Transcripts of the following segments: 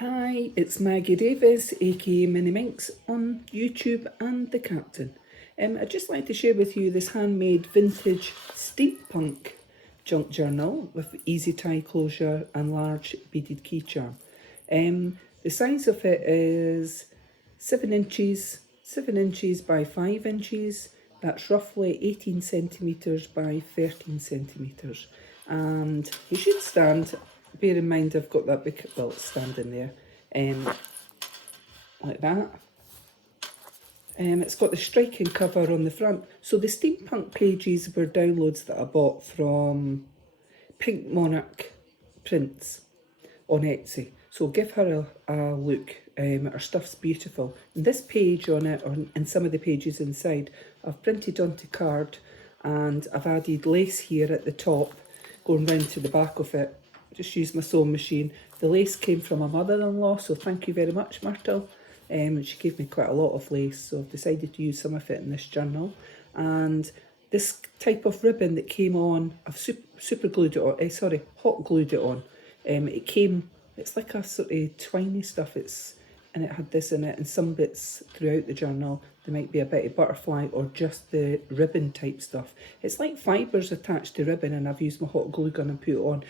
Hi, it's Maggie Davis, aka Mini Minx, on YouTube and the Captain. I'd just like to share with you this handmade vintage steampunk junk journal with easy tie closure and large beaded key charm. The size of it is 7 inches by 5 inches. That's roughly 18 centimetres by 13 centimetres. And you should stand, bear in mind I've got that big, well, it's standing there, like that. It's got the striking cover on the front. So the steampunk pages were downloads that I bought from Pink Monarch Prints on Etsy. So give her a look. Her stuff's beautiful. And this page on it, and some of the pages inside, I've printed onto card, and I've added lace here at the top, going round to the back of it. Just use my sewing machine. The lace came from my mother-in-law, so thank you very much, Myrtle. She gave me quite a lot of lace, so I've decided to use some of it in this journal. And this type of ribbon that came on, I've super glued it on, hot glued it on. It's like a sort of twiny stuff, and it had this in it, and some bits throughout the journal, there might be a bit of butterfly or just the ribbon type stuff. It's like fibres attached to ribbon, and I've used my hot glue gun and put it on.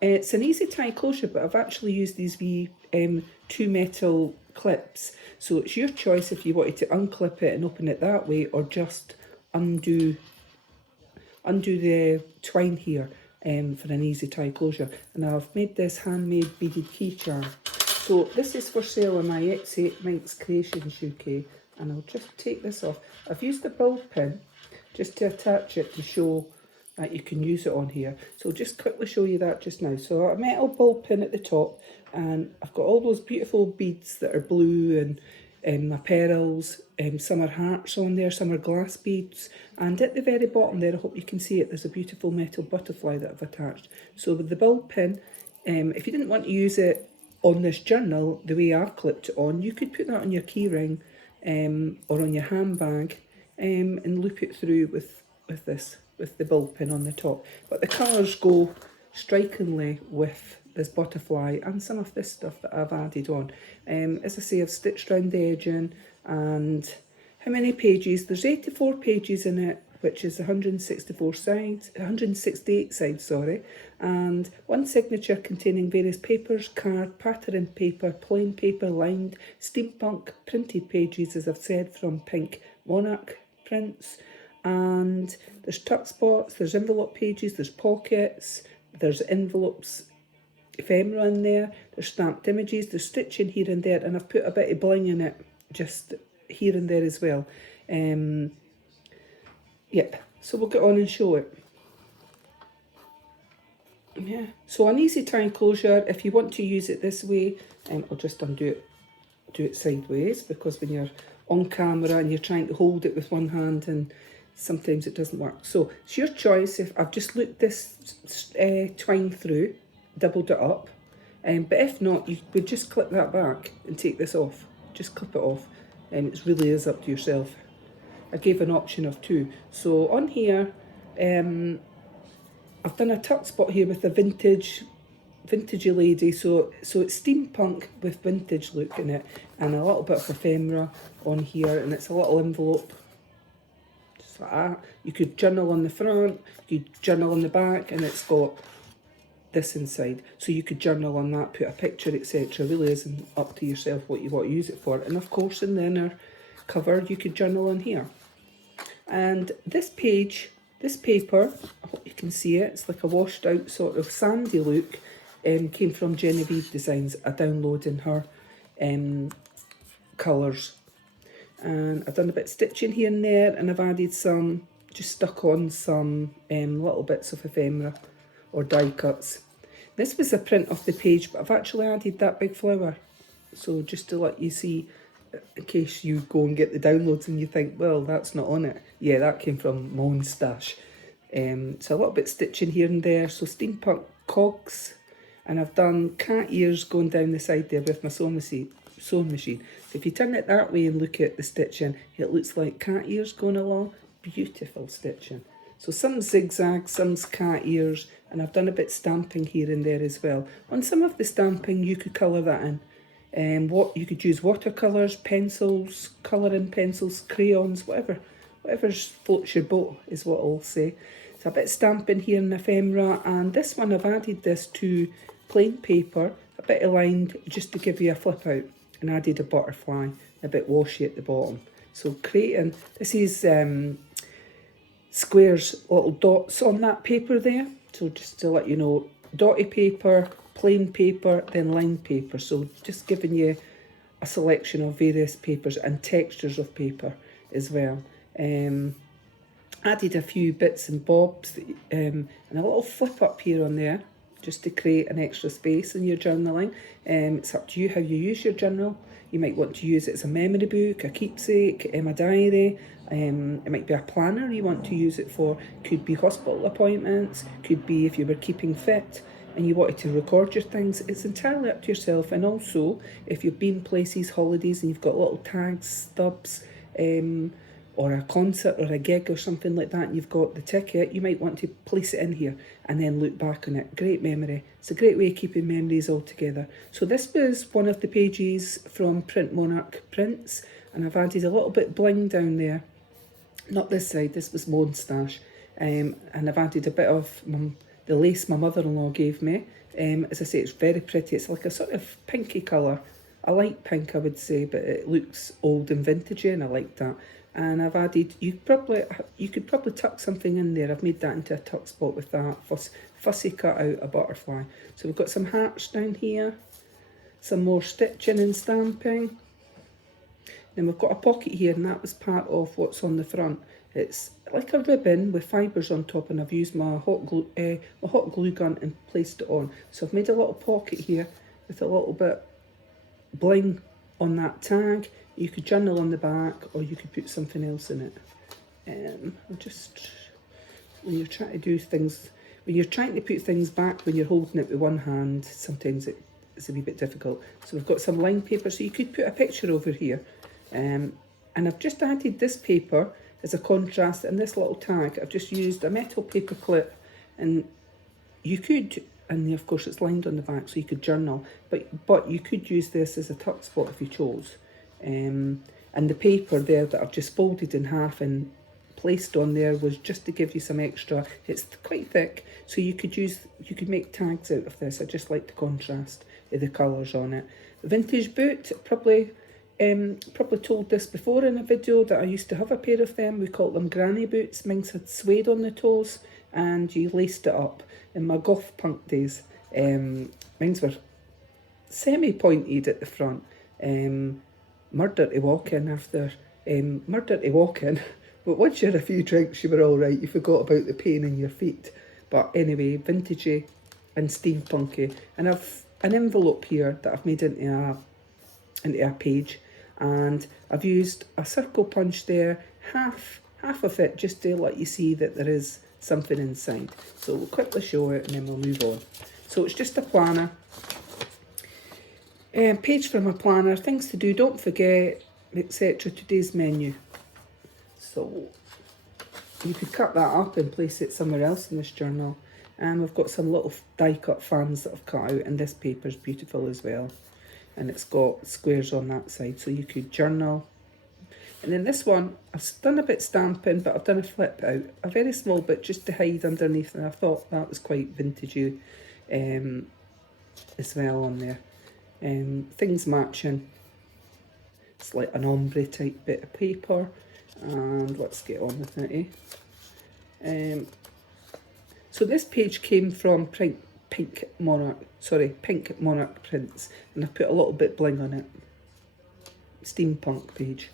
It's an easy tie closure, but I've actually used these wee 2 metal clips. So it's your choice if you wanted to unclip it and open it that way, or just undo the twine here for an easy tie closure. And I've made this handmade beaded key charm. So this is for sale on my Etsy, MinxCreationsUK, and I'll just take this off. I've used the bulb pin just to attach it to show that you can use it on here. So just quickly show you that just now. So a metal bulb pin at the top, and I've got all those beautiful beads that are blue, and my pearls, some are hearts on there, some are glass beads, and at the very bottom there, I hope you can see it, there's a beautiful metal butterfly that I've attached. So with the bulb pin, if you didn't want to use it on this journal the way I've clipped it on, you could put that on your key ring or on your handbag and loop it through with the bulb pin on the top. But the colours go strikingly with this butterfly and some of this stuff that I've added on. As I say, I've stitched round the edging, and how many pages? There's 84 pages in it, which is 168 sides, and one signature containing various papers, card, pattern paper, plain paper, lined, steampunk, printed pages, as I've said, from Pink Monarch Prints. And there's tuck spots, there's envelope pages, there's pockets, there's envelopes, ephemera in there, there's stamped images, there's stitching here and there, and I've put a bit of bling in it just here and there as well. Yeah, so we'll get on and show it. Yeah, so an easy tie closure. If you want to use it this way, I'll just do it sideways, because when you're on camera and you're trying to hold it with one hand, and sometimes it doesn't work. So it's your choice. If I've just looped this twine through, doubled it up, but if not, you would just clip that back and take this off. Just clip it off, and it really is up to yourself. I gave an option of 2. So on here, I've done a tuck spot here with a vintagey lady. So it's steampunk with vintage look in it, and a little bit of ephemera on here, and it's a little envelope. Just like that. You could journal on the front, you could journal on the back, and it's got this inside. So you could journal on that, put a picture, etc. Really isn't up to yourself what you want to use it for. And of course, in the inner cover, you could journal on here. And this paper, I hope you can see it, it's like a washed out sort of sandy look, came from Genevieve Designs, a download in her colours. And I've done a bit of stitching here and there, and I've added just stuck on some little bits of ephemera or die cuts. This was a print of the page, but I've actually added that big flower. So just to let you see, in case you go and get the downloads and you think, well, that's not on it. Yeah, that came from my own stash. So a little bit stitching here and there. So steampunk cogs, and I've done cat ears going down the side there with my sewing machine. So if you turn it that way and look at the stitching, it looks like cat ears going along. Beautiful stitching. So some zigzag, some's cat ears, and I've done a bit stamping here and there as well. On some of the stamping, you could colour that in. What you could use watercolours, pencils, colouring pencils, crayons, whatever floats your boat is what I'll say. It's a bit stamping here in ephemera, and this one I've added this to plain paper, a bit aligned just to give you a flip out, and added a butterfly, a bit washy at the bottom. So creating, this is squares, little dots on that paper there. So just to let you know, dotty paper, plain paper, then lined paper. So just giving you a selection of various papers and textures of paper as well. Added a few bits and bobs and a little flip up here on there just to create an extra space in your journaling. It's up to you how you use your journal. You might want to use it as a memory book, a keepsake, a diary. It might be a planner you want to use it for. Could be hospital appointments, could be if you were keeping fit and you wanted to record your things. It's entirely up to yourself. And also, if you've been places, holidays, and you've got little tags, stubs, or a concert or a gig or something like that, and you've got the ticket, you might want to place it in here and then look back on it. Great memory. It's a great way of keeping memories all together. So this was one of the pages from Print Monarch Prints, and I've added a little bit bling down there. Not this side, this was Monstache. And I've added a bit of the lace my mother-in-law gave me. As I say, it's very pretty. It's like a sort of pinky colour. A light pink, I would say, but it looks old and vintagey, and I like that. And I've added, you could probably tuck something in there. I've made that into a tuck spot with that fussy cut out a butterfly. So we've got some hearts down here, some more stitching and stamping. Then we've got a pocket here, and that was part of what's on the front. It's like a ribbon with fibres on top, and I've used my hot glue gun and placed it on. So I've made a little pocket here with a little bit bling on that tag. You could journal on the back, or you could put something else in it. When you're trying to do things, when you're trying to put things back when you're holding it with one hand, sometimes it's a wee bit difficult. So we've got some lined paper, so you could put a picture over here. And I've just added this paper as a contrast, and this little tag. I've just used a metal paper clip, and you could, and of course it's lined on the back, so you could journal, but you could use this as a tuck spot if you chose. And the paper there that I've just folded in half and placed on there was just to give you some extra. It's quite thick, so you could make tags out of this. I just like the contrast of the colours on it. Vintage boot, probably told this before in a video that I used to have a pair of them. We called them granny boots. Mine had suede on the toes and you laced it up. In my goth punk days, mine were semi-pointed at the front. Murder to walk in after, murder to walk in, but once you had a few drinks you were all right, you forgot about the pain in your feet. But anyway, vintagey and steampunky. And I've an envelope here that I've made into a page, and I've used a circle punch there, half of it, just to let you see that there is something inside. So we'll quickly show it and then we'll move on. So it's just a planner. Page from a planner, things to do, don't forget, etc. Today's menu. So you could cut that up and place it somewhere else in this journal. And we've got some little die cut fans that I've cut out, and this paper is beautiful as well. And it's got squares on that side, so you could journal. And then this one, I've done a bit stamping, but I've done a flip out, a very small bit just to hide underneath, and I thought that was quite vintagey as well on there. Things matching. It's like an ombre type bit of paper, and let's get on with it. So this page came from Pink Monarch Prints, and I've put a little bit bling on it. SteamPunk page.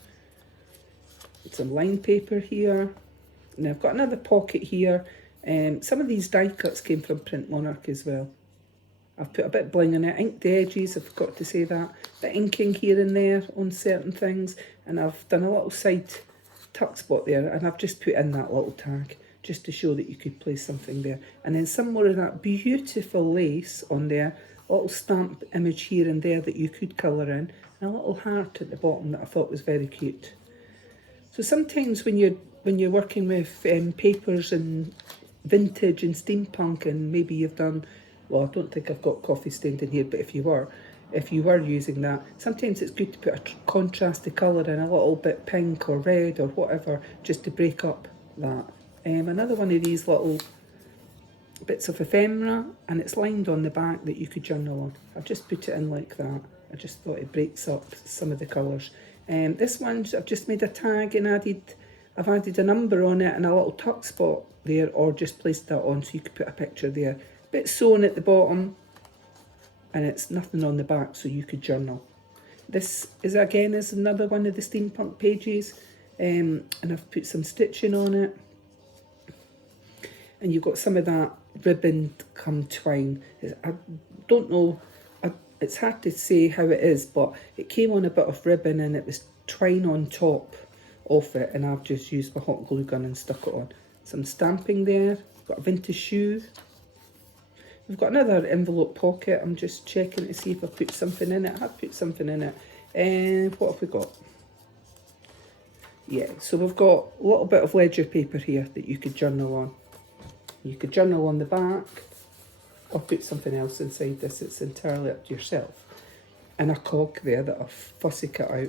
Some lined paper here, and I've got another pocket here. Some of these die cuts came from Print Monarch as well. I've put a bit of bling on it, inked the edges, I've got to say that. The inking here and there on certain things, and I've done a little side tuck spot there, and I've just put in that little tag just to show that you could place something there. And then some more of that beautiful lace on there, a little stamp image here and there that you could colour in, and a little heart at the bottom that I thought was very cute. So sometimes when you're working with papers and vintage and steampunk, and maybe you've done, well, I don't think I've got coffee stained in here, but if you were, if you were using that. Sometimes it's good to put a contrasty colour in, a little bit pink or red or whatever, just to break up that. Another one of these little bits of ephemera, and it's lined on the back that you could journal on. I've just put it in like that. I just thought it breaks up some of the colours. This one, I've just made a tag and I've added a number on it and a little tuck spot there, or just placed that on so you could put a picture there. A bit sewn at the bottom, and it's nothing on the back, so you could journal. This is another one of the SteamPunk pages, and I've put some stitching on it. And you've got some of that ribbon come twine. I don't know, it's hard to say how it is, but it came on a bit of ribbon and it was twine on top of it, and I've just used my hot glue gun and stuck it on. Some stamping there, got a vintage shoe. We've got another envelope pocket. I'm just checking to see if I put something in it. I have put something in it. And what have we got? Yeah, so we've got a little bit of ledger paper here that you could journal on. You could journal on the back, or put something else inside this. It's entirely up to yourself. And a cog there that I've fussy cut out.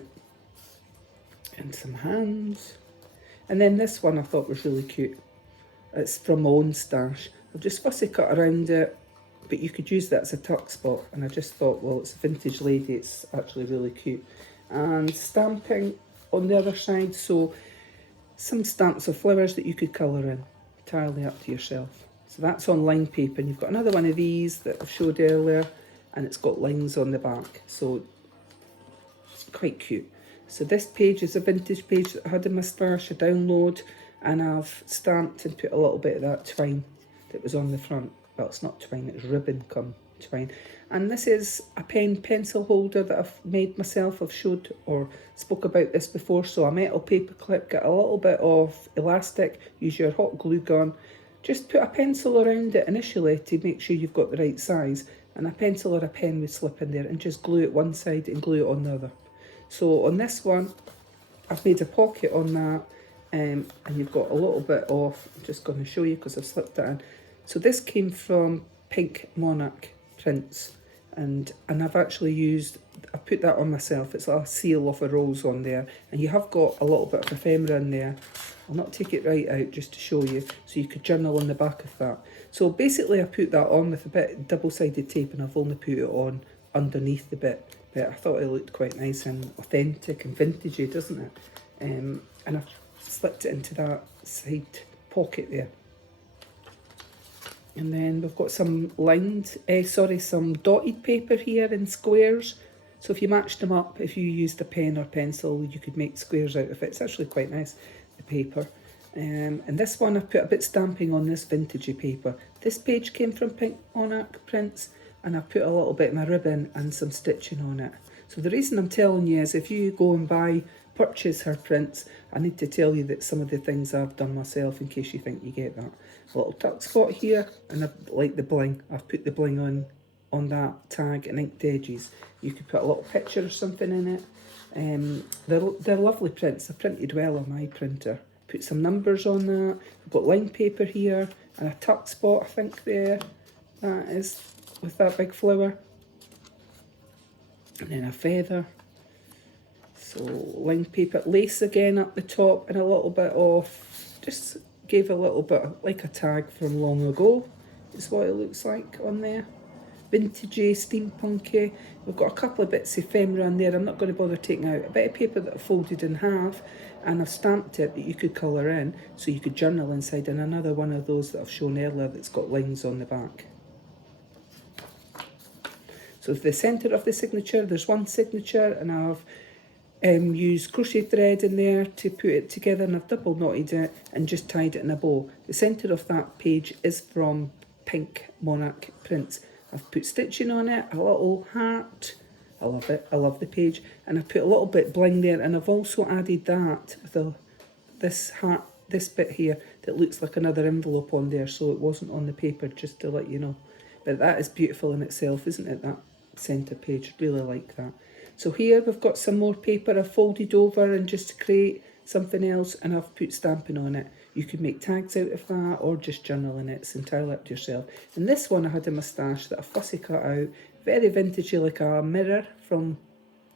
And some hands. And then this one I thought was really cute. It's from my own stash. I've just fussy cut around it, but you could use that as a tuck spot. And I just thought, well, it's a vintage lady, it's actually really cute. And stamping on the other side, so some stamps of flowers that you could colour in. Entirely up to yourself. So that's on lined paper, and you've got another one of these that I've showed earlier, and it's got lines on the back, so it's quite cute. So this page is a vintage page that I had in my stash, a download, and I've stamped and put a little bit of that twine that was on the front. Well, it's not twine, it's ribbon come twine. And this is a pencil holder that I've made myself. I've showed or spoke about this before. So a metal paper clip, get a little bit of elastic, use your hot glue gun, just put a pencil around it initially to make sure you've got the right size, and a pencil or a pen would slip in there, and just glue it one side and glue it on the other. So on this one, I've made a pocket on that, and you've got a little bit of, I'm just going to show you because I've slipped it in. So this came from Pink Monarch prints, and I've actually used, I put that on myself. It's a seal of a rose on there, and you have got a little bit of ephemera in there. I'll not take it right out just to show you, so you could journal on the back of that. So basically I put that on with a bit of double-sided tape, and I've only put it on underneath the bit, but I thought it looked quite nice and authentic and vintagey, doesn't it? And I've slipped it into that side pocket there. And then we've got some some dotted paper here in squares. So if you matched them up, if you used a pen or pencil, you could make squares out of it. It's actually quite nice, the paper. And this one, I've put a bit stamping on this vintagey paper. This page came from Pink Monarch prints, and I've put a little bit of my ribbon and some stitching on it. So the reason I'm telling you is if you go and purchase her prints, I need to tell you that some of the things I've done myself in case you think you get that. A little tuck spot here, and I like the bling. I've put the bling on that tag and inked edges. You could put a little picture or something in it. They're lovely prints. They're printed well on my printer. Put some numbers on that. I've got lined paper here and a tuck spot, I think there. That is with that big flower. And then a feather. So lined paper, lace again up the top, and a little bit of, just gave a little bit of, like a tag from long ago, is what it looks like on there. Vintagey, steampunky. We've got a couple of bits of ephemera in there. I'm not going to bother taking out. A bit of paper that I've folded in half, and I've stamped it that you could colour in, so you could journal inside, and another one of those that I've shown earlier that's got lines on the back. So for the centre of the signature, there's one signature, and I've used crochet thread in there to put it together, and I've double knotted it and just tied it in a bow. The centre of that page is from Pink Monarch prints. I've put stitching on it, a little heart. I love it, I love the page. And I put a little bit bling there, and I've also added that with this heart, this bit here that looks like another envelope on there, so it wasn't on the paper, just to let you know. But that is beautiful in itself, isn't it, that centre page? Really like that. So here we've got some more paper I've folded over, and just to create something else, and I've put stamping on it. You could make tags out of that or just journal in it. It's entirely up to yourself. And this one I had in my stash that I fussy cut out Very vintagey, like a mirror from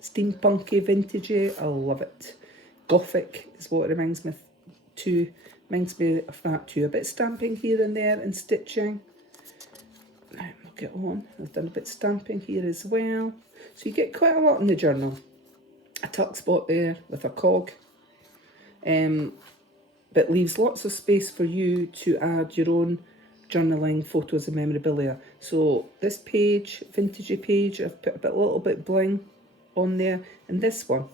SteamPunky vintagey. I love it. Gothic is what it reminds me of that too. A bit stamping here and there and stitching. Now we'll get on. I've done a bit stamping here as well. So you get quite a lot in the journal. A tuck spot there with a cog. But leaves lots of space for you to add your own journaling, photos and memorabilia. So this page, vintagey page, I've put a little bit bling on there. And this one,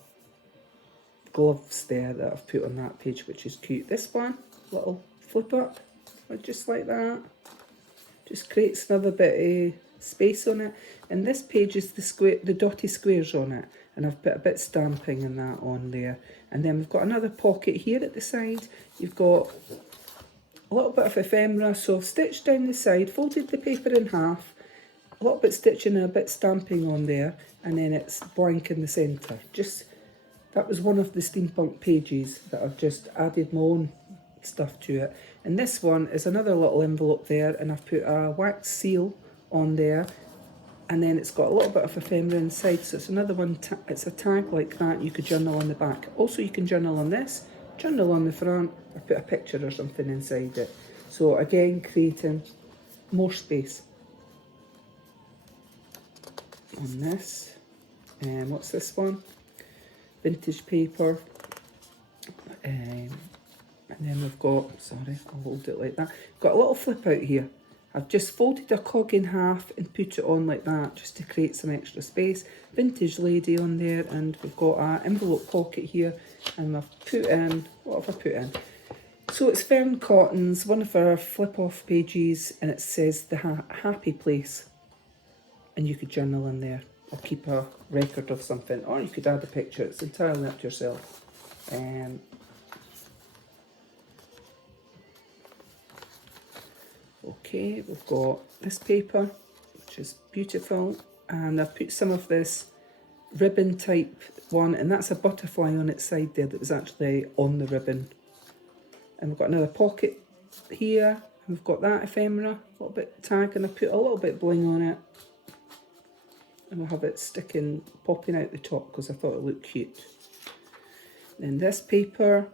gloves there that I've put on that page, which is cute. This one, little flip up, just like that. Just creates another bit of space on it. And this page is the dotty squares on it. And I've put a bit stamping and that on there. And then we've got another pocket here at the side. You've got a little bit of ephemera. So I've stitched down the side, folded the paper in half, a little bit stitching and a bit stamping on there. And then it's blank in the centre. That was one of the SteamPunk pages that I've just added my own stuff to it. And this one is another little envelope there, and I've put a wax seal on there, and then it's got a little bit of ephemera inside, so it's another one, it's a tag like that. You could journal on the back. Also you can journal on this, journal on the front, or put a picture or something inside it. So again, creating more space on this. And what's this one? Vintage paper. And then we've got, sorry, I'll hold it like that. Got a little flip out here. I've just folded a cog in half and put it on like that just to create some extra space. Vintage lady on there, and we've got an envelope pocket here, and I've put in, what have I put in? So it's Fern Cotton's, one of our flip off pages, and it says the happy place, and you could journal in there or keep a record of something, or you could add a picture. It's entirely up to yourself. Okay, we've got this paper, which is beautiful, and I've put some of this ribbon type one, and that's a butterfly on its side there that was actually on the ribbon. And we've got another pocket here, and we've got that ephemera, a little bit tag, and I put a little bit bling on it. And we'll have it sticking, popping out the top because I thought it looked cute. Then this paper.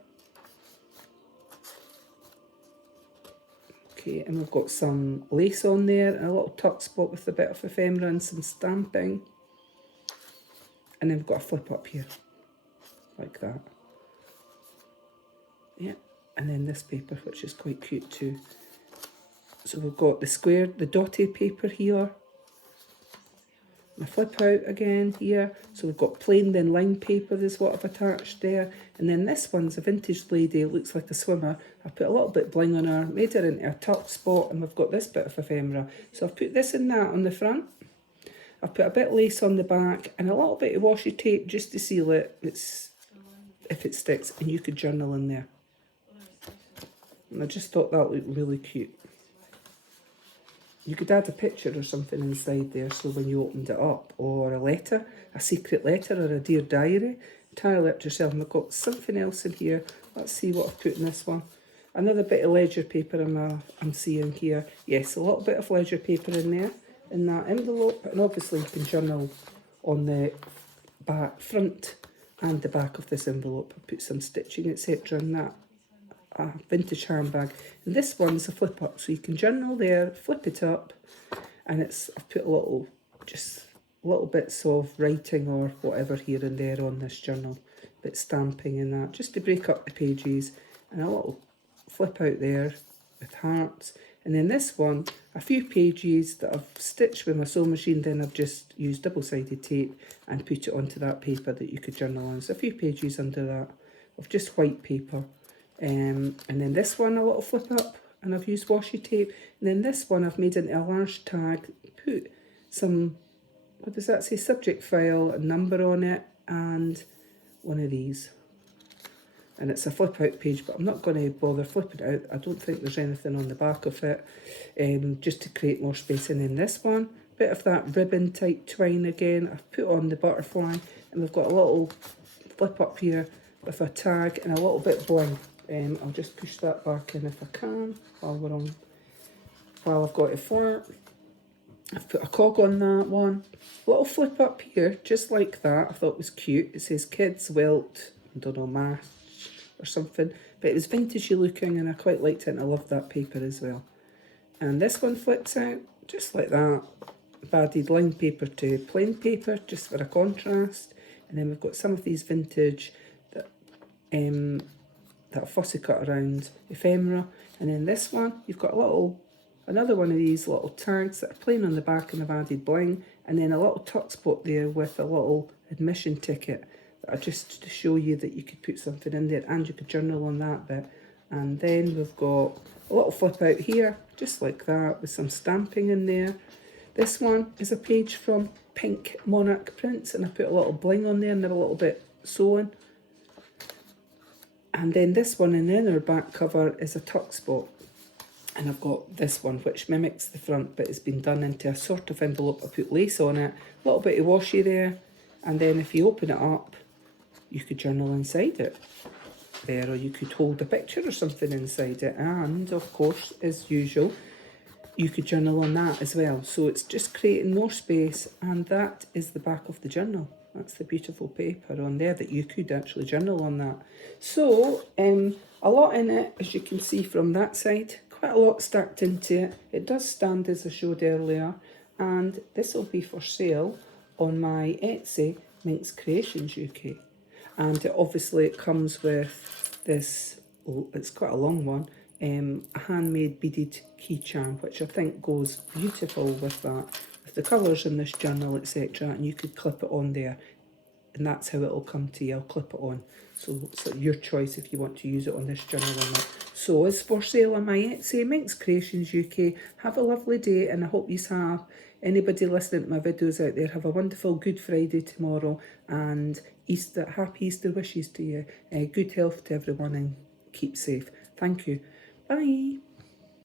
Okay, and we've got some lace on there, and a little tuck spot with a bit of ephemera and some stamping. And then we've got a flip up here, like that. Yeah, and then this paper, which is quite cute too. So we've got the dotted paper here. My flip out again here. So we've got plain then lined paper is what I've attached there. And then this one's a vintage lady, looks like a swimmer. I put a little bit bling on her, made her into a tuck spot, and we've got this bit of ephemera. So I've put this and that on the front. I've put a bit of lace on the back and a little bit of washi tape just to seal it. If it sticks, and you could journal in there. And I just thought that looked really cute. You could add a picture or something inside there, so when you opened it up, or a letter, a secret letter, or a dear diary, entirely up to yourself. And I've got something else in here. Let's see what I've put in this one. Another bit of ledger paper I'm seeing here. Yes, a little bit of ledger paper in there, in that envelope. And obviously you can journal on the front and the back of this envelope. I put some stitching, etc. in that. Vintage handbag, and this one's a flip up, so you can journal there, flip it up, and I've put just little bits of writing or whatever here and there on this journal, bit stamping and that, just to break up the pages, and a little flip out there with hearts. And then this one, a few pages that I've stitched with my sewing machine, then I've just used double-sided tape and put it onto that paper that you could journal on. So a few pages under that of just white paper. And then this one, a little flip up, and I've used washi tape. And then this one I've made into a large tag, put some, what does that say, subject file, a number on it, and one of these. And it's a flip out page, but I'm not going to bother flipping it out. I don't think there's anything on the back of it, just to create more space. And then this one, bit of that ribbon type twine again, I've put on the butterfly, and we've got a little flip up here with a tag and a little bit bling. I'll just push that back in if I can while I've got it flat. I've put a cog on that one. Little flip up here, just like that. I thought it was cute. It says Kids Wilt, I don't know, match or something. But it was vintagey looking and I quite liked it and I loved that paper as well. And this one flips out, just like that. I've added line paper to plain paper, just for a contrast. And then we've got some of these vintage that fussy cut around ephemera. And then this one, you've got another one of these little tags that are plain on the back and I've added bling. And then a little tuck spot there with a little admission ticket that I just to show you that you could put something in there and you could journal on that bit. And then we've got a little flip out here, just like that, with some stamping in there. This one is a page from Pink Monarch Prints and I put a little bling on there and a little bit sewing. And then this one in the inner back cover is a tuck spot. And I've got this one which mimics the front but it's been done into a sort of envelope. I put lace on it, a little bit of washi there. And then if you open it up, you could journal inside it there, or you could hold a picture or something inside it. And of course, as usual, you could journal on that as well. So it's just creating more space, and that is the back of the journal. That's the beautiful paper on there that you could actually journal on that. So a lot in it, as you can see from that side, quite a lot stacked into it. It does stand as I showed earlier, and this will be for sale on my Etsy, MinxCreationsUK. And obviously it comes with this, it's quite a long one, a handmade beaded key charm, which I think goes beautiful with that, with the colours in this journal, etc. And you could clip it on there, and that's how it'll come to you. I'll clip it on. So it's your choice if you want to use it on this journal or not. So it's for sale on my Etsy, MinxCreationsUK. Have a lovely day, and I hope you have. Anybody listening to my videos out there, have a wonderful Good Friday tomorrow, and Easter, happy Easter wishes to you. Good health to everyone and keep safe. Thank you. Bye.